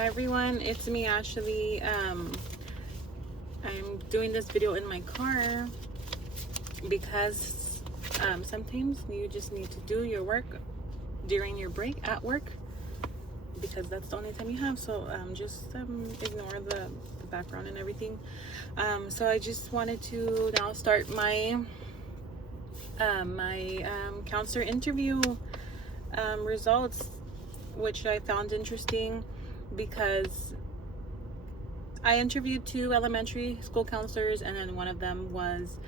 Hi everyone, it's me Ashley. I'm doing this video in my car because sometimes you just need to do your work during your break at work because that's the only time you have. So just ignore the background and everything. So I just wanted to now start my counselor interview results, which I found interesting because I interviewed 2 elementary school counselors, and then one of them was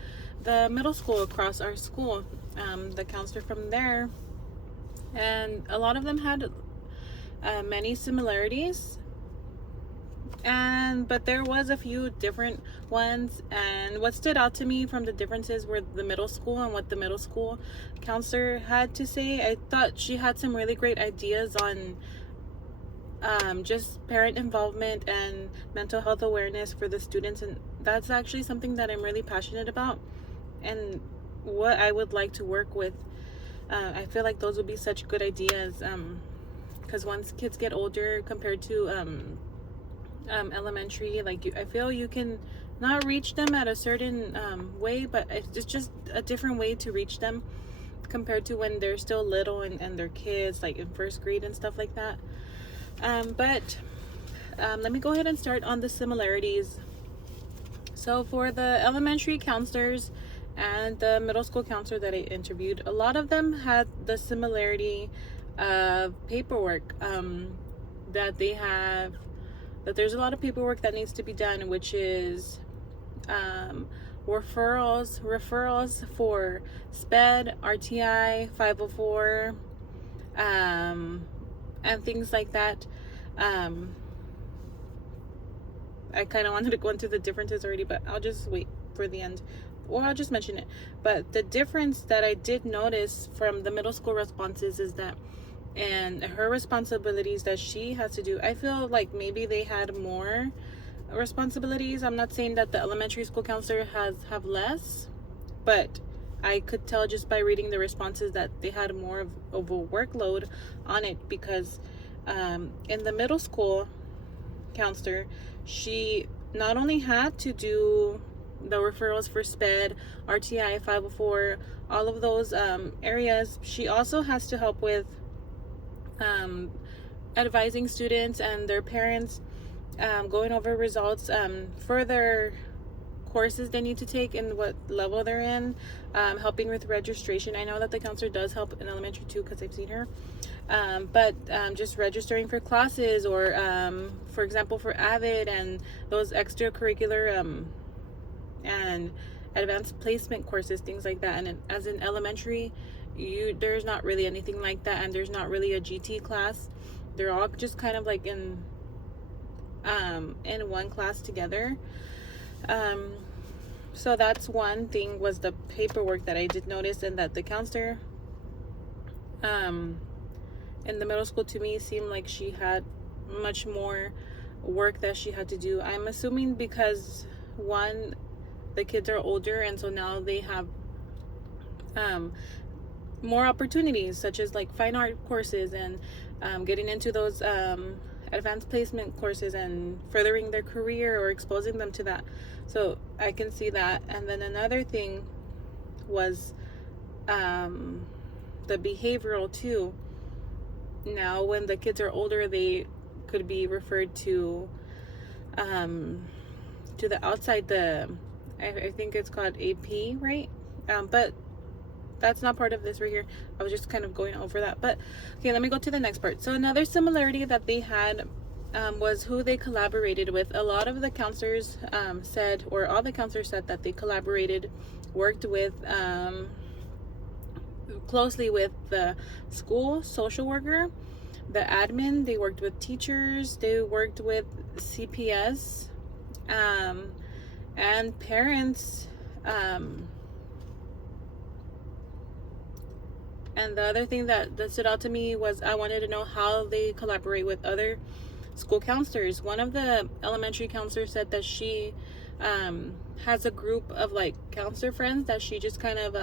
the middle school across our school, the counselor from there, and a lot of them had many similarities, but there was a few different ones. And what stood out to me from the differences were the middle school and what the middle school counselor had to say. I thought she had some really great ideas on just parent involvement and mental health awareness for the students, and that's actually something that I'm really passionate about and what I would like to work with. I feel like those would be such good ideas, because once kids get older compared to elementary, I feel you can not reach them at a certain way, but it's just a different way to reach them compared to when they're still little and they're kids, like in first grade and stuff like that. But let me go ahead and start on the similarities. So for the elementary counselors and the middle school counselor that I interviewed, a lot of them had the similarity of paperwork, that there's a lot of paperwork that needs to be done, which is referrals for SPED, RTI, 504, and things like that. I kind of wanted to go into the differences already, but I'll just wait for the end, or I'll just mention it. But the difference that I did notice from the middle school responses is that, and her responsibilities that she has to do, I feel like maybe they had more responsibilities. I'm not saying that the elementary school counselor have less, but I could tell just by reading the responses that they had more of a workload on it, because in the middle school counselor, she not only had to do the referrals for SPED, RTI, 504, all of those areas, she also has to help with advising students and their parents, going over results for their courses they need to take and what level they're in, helping with registration. I know that the counselor does help in elementary too, because I've seen her, but just registering for classes, or for example for AVID and those extracurricular and advanced placement courses, things like that. And as in elementary, there's not really anything like that, and there's not really a GT class. They're all just kind of like in one class together. So that's one thing, was the paperwork that I did notice, and that the counselor in the middle school, to me, seemed like she had much more work that she had to do. I'm assuming because, one, the kids are older, and so now they have more opportunities, such as like fine art courses and getting into those advanced placement courses and furthering their career or exposing them to that. So I can see that. And then another thing was the behavioral too. Now when the kids are older, they could be referred to the outside, I think it's called AP, right? But that's not part of this right here. I was just kind of going over that. But okay, let me go to the next part. So another similarity that they had was who they collaborated with. A lot of the counselors said, or all the counselors said, that they worked with closely with the school social worker, the admin. They worked with teachers. They worked with CPS, and parents. And the other thing that stood out to me was I wanted to know how they collaborate with other school counselors. One of the elementary counselors said that she has a group of like counselor friends that she just kind of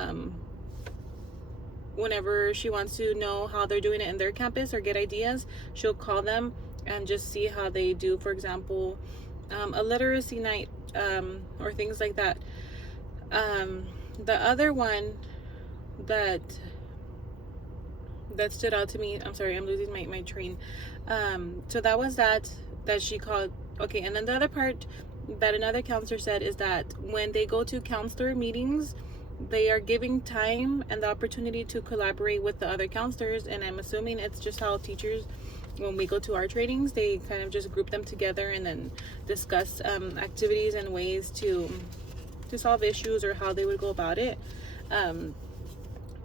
whenever she wants to know how they're doing it in their campus or get ideas, she'll call them and just see how they do. For example, a literacy night, or things like that. The other one that stood out to me, I'm sorry, I'm losing my train. So that was that she called. Okay, and then the other part that another counselor said is that when they go to counselor meetings, they are giving time and the opportunity to collaborate with the other counselors. And I'm assuming it's just how teachers, when we go to our trainings, they kind of just group them together and then discuss activities and ways to solve issues, or how they would go about it. So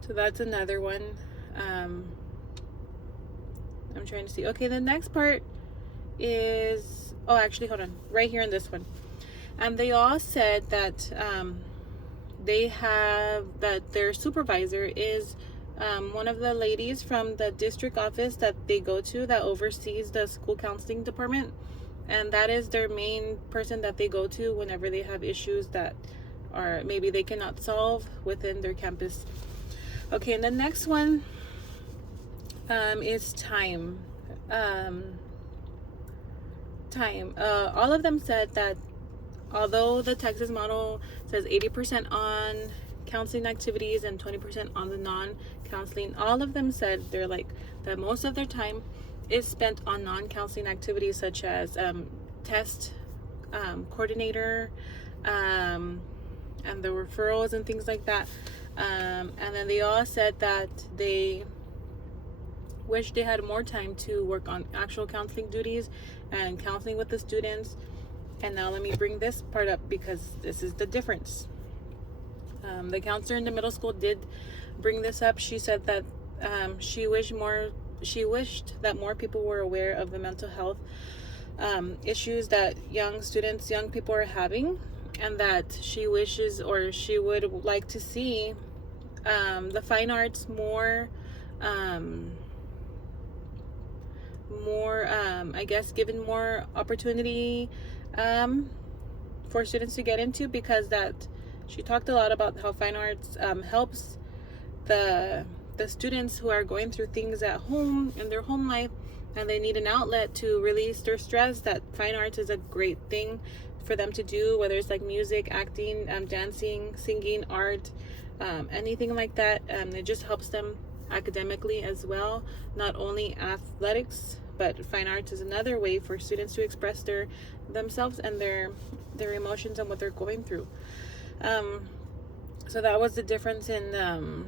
that's another one. I'm trying to see. Okay, the next part is, oh, actually, hold on, right here in this one. And they all said that they have, that their supervisor is one of the ladies from the district office that they go to, that oversees the school counseling department. And that is their main person that they go to whenever they have issues that are maybe they cannot solve within their campus. Okay, and the next one is time. All of them said that although the Texas model says 80% on counseling activities and 20% on the non-counseling, all of them said they're like that most of their time is spent on non-counseling activities, such as test coordinator, and the referrals and things like that. And then they all said that they wish they had more time to work on actual counseling duties and counseling with the students. And now let me bring this part up, because this is the difference. The counselor in the middle school did bring this up. She said that she wished that more people were aware of the mental health issues that young people are having, and that she wishes, or she would like to see the fine arts more I guess given more opportunity for students to get into, because that she talked a lot about how fine arts helps the students who are going through things at home in their home life, and they need an outlet to release their stress. That fine arts is a great thing for them to do, whether it's like music, acting, dancing, singing, art, anything like that. It just helps them academically as well, not only athletics, but fine arts is another way for students to express themselves and their emotions and what they're going through. So that was the difference in the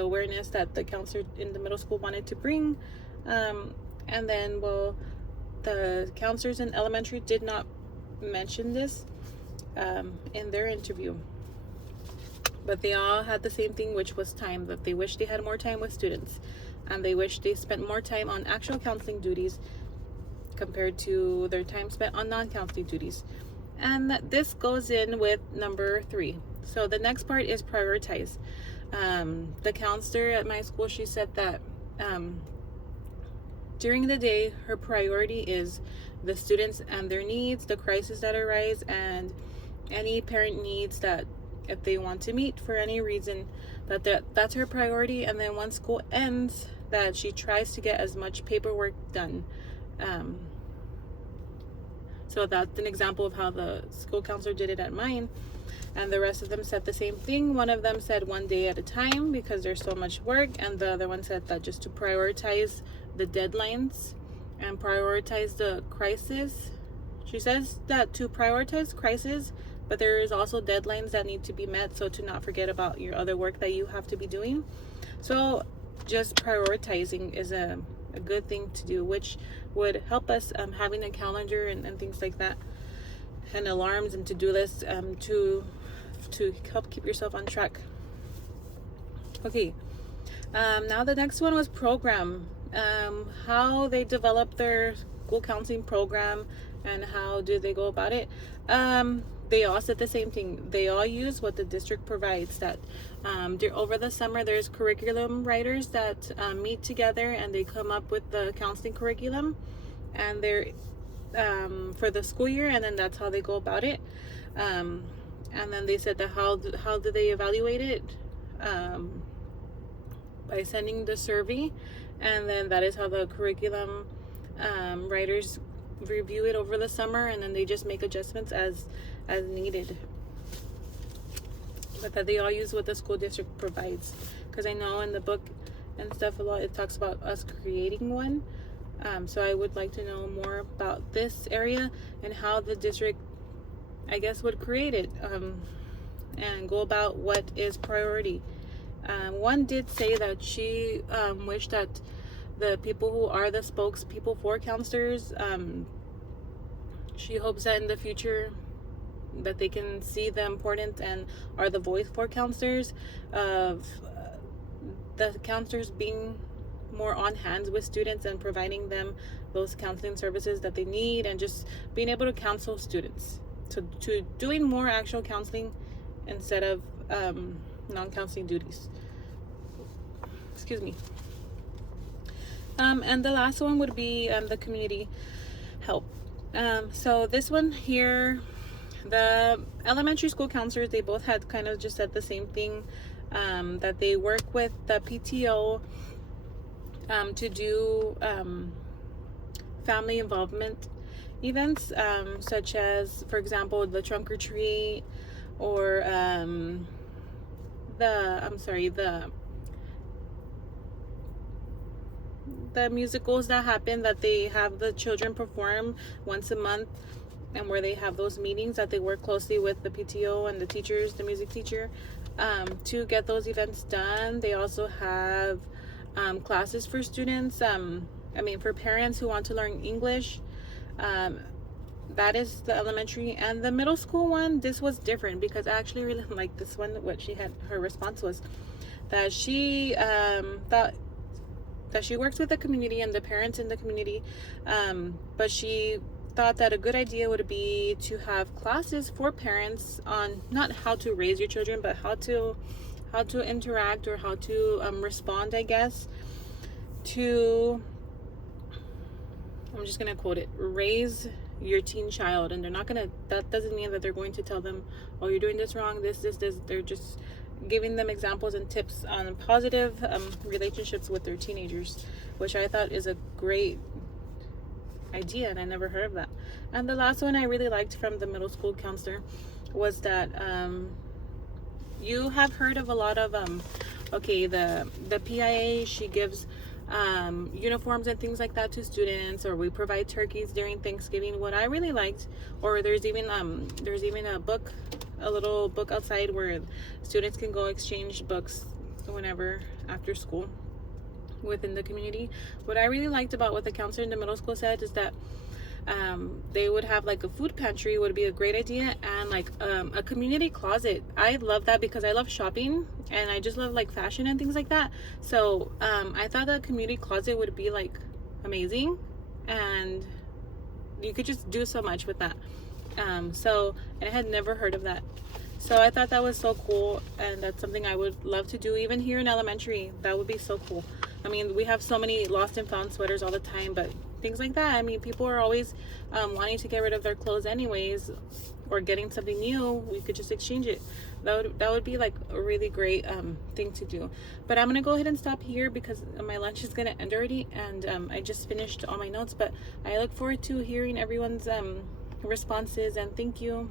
awareness that the counselor in the middle school wanted to bring. And then, well, the counselors in elementary did not mention this in their interview, but they all had the same thing, which was time, that they wish they had more time with students, and they wish they spent more time on actual counseling duties compared to their time spent on non-counseling duties. And this goes in with number 3. So the next part is prioritize. The counselor at my school, she said that during the day, her priority is the students and their needs, the crises that arise, and any parent needs that if they want to meet for any reason, that's her priority. And then once school ends, that she tries to get as much paperwork done. So that's an example of how the school counselor did it at mine. And the rest of them said the same thing. One of them said 1 day at a time because there's so much work, and the other one said that just to prioritize the deadlines and prioritize the crisis. She says that to prioritize crisis, but there is also deadlines that need to be met, so to not forget about your other work that you have to be doing. So just prioritizing is a good thing to do, which would help us having a calendar and things like that, and alarms and to-do lists to help keep yourself on track. Okay, now the next one was program. How they develop their school counseling program and how do they go about it. They all said the same thing. They all use what the district provides. That over the summer, there's curriculum writers that meet together and they come up with the counseling curriculum, and they're for the school year, and then that's how they go about it. And then they said that how do they evaluate it? By sending the survey, and then that is how the curriculum writers review it over the summer, and then they just make adjustments as needed. But that they all use what the school district provides. Because I know in the book and stuff a lot, it talks about us creating one. So I would like to know more about this area and how the district, I guess, would create it, and go about what is priority. One did say that she wished that the people who are the spokespeople for counselors, she hopes that in the future that they can see the importance and are the voice for counselors of the counselors being more on hands with students and providing them those counseling services that they need, and just being able to counsel students to doing more actual counseling instead of non-counseling duties. Excuse me. And the last one would be the community help. So this one here, the elementary school counselors, they both had kind of just said the same thing, that they work with the PTO to do family involvement events, such as, for example, the trunk or treat, or the musicals that happen, that they have the children perform once a month, and where they have those meetings that they work closely with the PTO and the teachers, the music teacher, to get those events done. They also have classes for students, for parents who want to learn English. That is the elementary. And the middle school one, this was different, because I actually really liked this one. What she had, her response was that she thought that she works with the community and the parents in the community, but she thought that a good idea would be to have classes for parents on not how to raise your children, but how to interact, or how to respond, I guess, to, I'm just gonna quote it, raise your teen child. And that doesn't mean that they're going to tell them, oh, you're doing this wrong, this. They're just giving them examples and tips on positive relationships with their teenagers, which I thought is a great idea, and I never heard of that. And the last one I really liked from the middle school counselor was that you have heard of a lot of the PIA, she gives uniforms and things like that to students, or we provide turkeys during Thanksgiving. What I really liked, or there's even a little book outside where students can go exchange books whenever after school within the community. What I really liked about what the counselor in the middle school said is that they would have like a food pantry, would be a great idea, and like a community closet. I love that because I love shopping and I just love like fashion and things like that. So I thought that community closet would be like amazing, and you could just do so much with that. And I had never heard of that. So I thought that was so cool, and that's something I would love to do even here in elementary. That would be so cool. I mean, we have so many lost and found sweaters all the time, but things like that, I mean, people are always wanting to get rid of their clothes anyways, or getting something new. We could just exchange it. That would be like a really great thing to do. But I'm gonna go ahead and stop here because my lunch is gonna end already, and I just finished all my notes. But I look forward to hearing everyone's responses, and thank you.